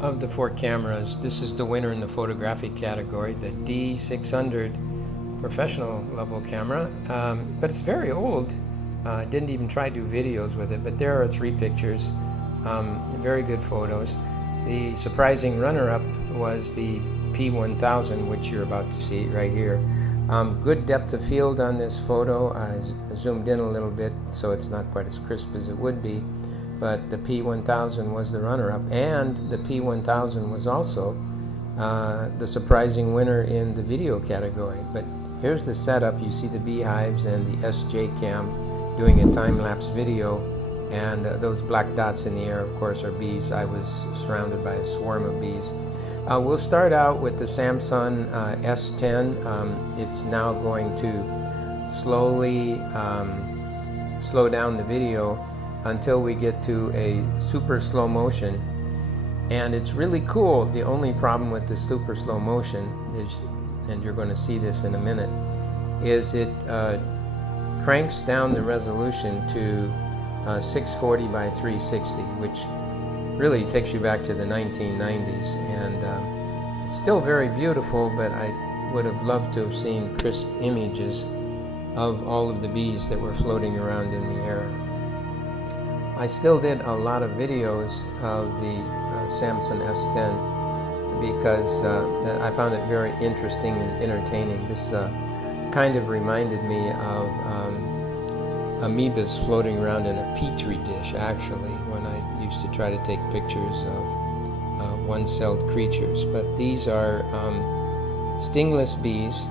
Of the four cameras, this is the winner in the photographic category, the D600 professional level camera, but it's very old. Didn't even try to do videos with it, but there are 3 pictures, very good photos. The surprising runner-up was the P1000, which you're about to see right here. Good depth of field on this photo. I zoomed in a little bit so it's not quite as crisp as it would be, but the P1000 was the runner-up, and the P1000 was also the surprising winner in the video category. But here's the setup. You see the beehives and the SJCAM doing a time-lapse video, and those black dots in the air, of course, are bees. I was surrounded by a swarm of bees. We'll start out with the Samsung S10. It's now going to slowly slow down the video until we get to a super slow motion, and it's really cool. The only problem with the super slow motion is, and you're going to see this in a minute, is it cranks down the resolution to 640 by 360, which really takes you back to the 1990s, and it's still very beautiful, but I would have loved to have seen crisp images of all of the bees that were floating around in the air. I still did a lot of videos of the Samsung S10 because I found it very interesting and entertaining. This kind of reminded me of amoebas floating around in a petri dish, actually, when I used to try to take pictures of one-celled creatures. But these are stingless bees,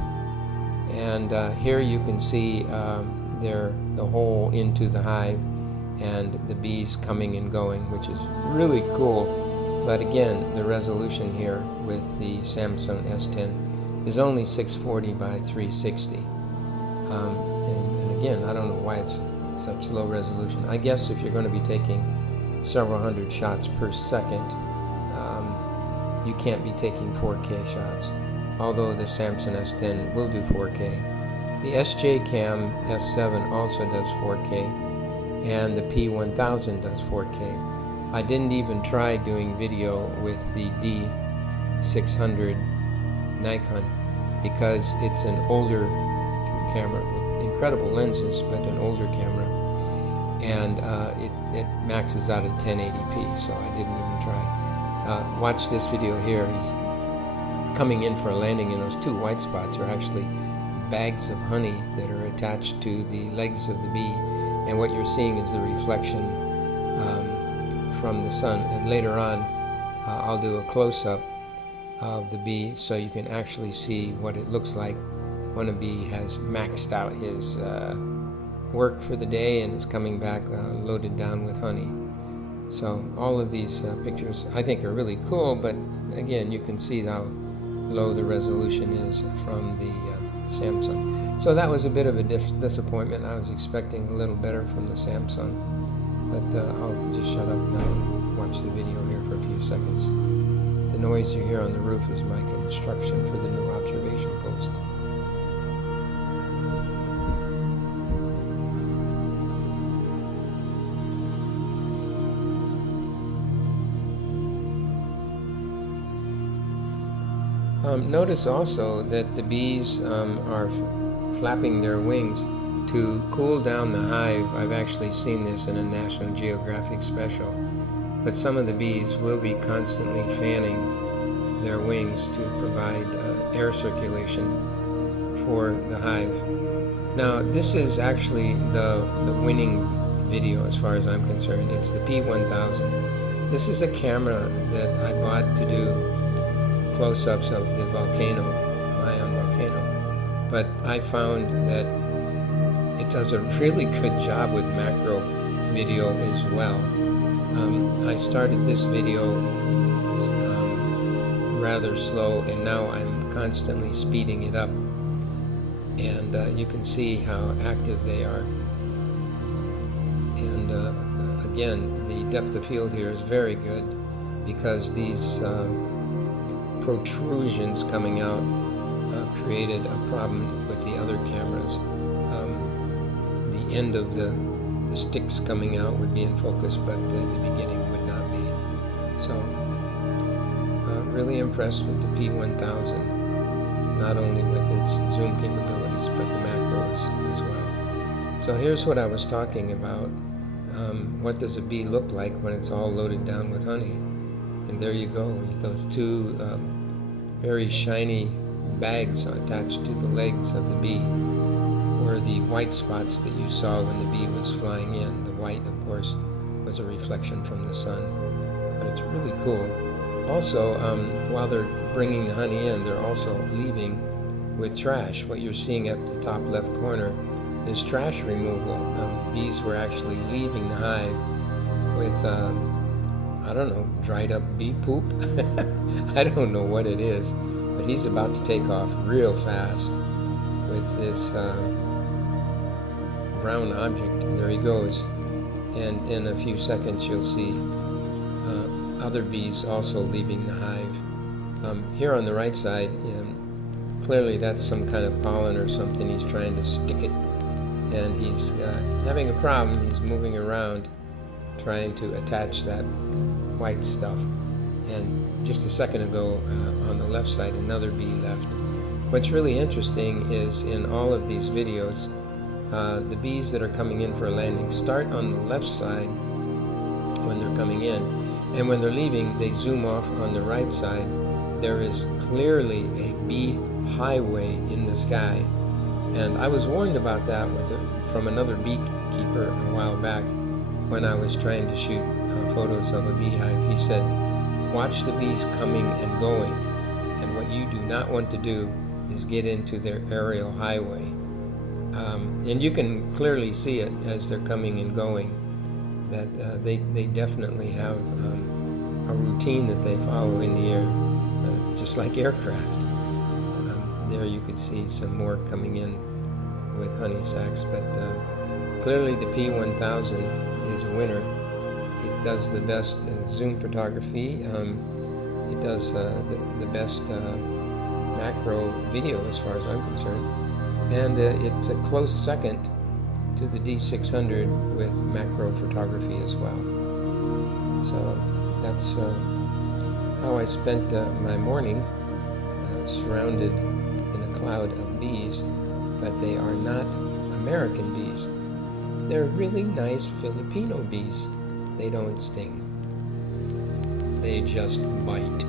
and here you can see the hole into the hive and the bees coming and going, which is really cool. But again, the resolution here with the Samsung S10 is only 640 by 360. And again, I don't know why it's such low resolution. I guess if you're going to be taking several hundred shots per second, you can't be taking 4K shots, although the Samsung S10 will do 4K. The SJCAM S7 also does 4K, and the P1000 does 4K. I didn't even try doing video with the D600 Nikon because it's an older camera with incredible lenses, but an older camera, and it maxes out at 1080p, so I didn't even try. Watch this video here. He's coming in for a landing, and those 2 white spots are actually bags of honey that are attached to the legs of the bee. And what you're seeing is the reflection from the sun. And later on, I'll do a close-up of the bee so you can actually see what it looks like when a bee has maxed out his work for the day and is coming back loaded down with honey. So all of these pictures I think are really cool, but again, you can see how low the resolution is from the Samsung. So that was a bit of a disappointment. I was expecting a little better from the Samsung, but I'll just shut up now and watch the video here for a few seconds. The noise you hear on the roof is my construction for the new observation post. Notice also that the bees are flapping their wings to cool down the hive. I've actually seen this in a National Geographic special, but some of the bees will be constantly fanning their wings to provide air circulation for the hive. Now, this is actually the winning video as far as I'm concerned. It's the P1000. This is a camera that I bought to do close-ups of the volcano, Mayan volcano, but I found that it does a really good job with macro video as well. I started this video rather slow, and now I'm constantly speeding it up, and you can see how active they are. And again, the depth of field here is very good because these protrusions coming out created a problem with the other cameras. The end of the sticks coming out would be in focus, but the beginning would not be. So really impressed with the P1000, not only with its zoom capabilities, but the macros as well. So here's what I was talking about. What does a bee look like when it's all loaded down with honey? And there you go, those two very shiny bags attached to the legs of the bee were the white spots that you saw when the bee was flying in. The white, of course, was a reflection from the sun. But it's really cool. Also, while they're bringing the honey in, they're also leaving with trash. What you're seeing at the top left corner is trash removal. Bees were actually leaving the hive with, I don't know, dried up bee poop? I don't know what it is, but he's about to take off real fast with this brown object. There he goes. And in a few seconds you'll see other bees also leaving the hive. Here on the right side, clearly that's some kind of pollen or something. He's trying to stick it, and he's having a problem. He's moving around trying to attach that white stuff. And just a second ago, on the left side, another bee left. What's really interesting is in all of these videos, the bees that are coming in for a landing start on the left side when they're coming in, and when they're leaving, they zoom off on the right side. There is clearly a bee highway in the sky, and I was warned about that from another beekeeper a while back when I was trying to shoot photos of a beehive. He said, watch the bees coming and going, and what you do not want to do is get into their aerial highway. And you can clearly see it as they're coming and going, that they definitely have a routine that they follow in the air, just like aircraft. There you could see some more coming in with honey sacs, but clearly the P1000 is a winner. It does the best zoom photography. It does the best macro video as far as I'm concerned. And it's a close second to the D600 with macro photography as well. So that's how I spent my morning, surrounded in a cloud of bees, but they are not American bees. They're really nice Filipino bees. They don't sting. They just bite.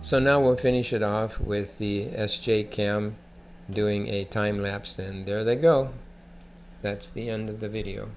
So now we'll finish it off with the SJCAM doing a time lapse, and there they go. That's the end of the video.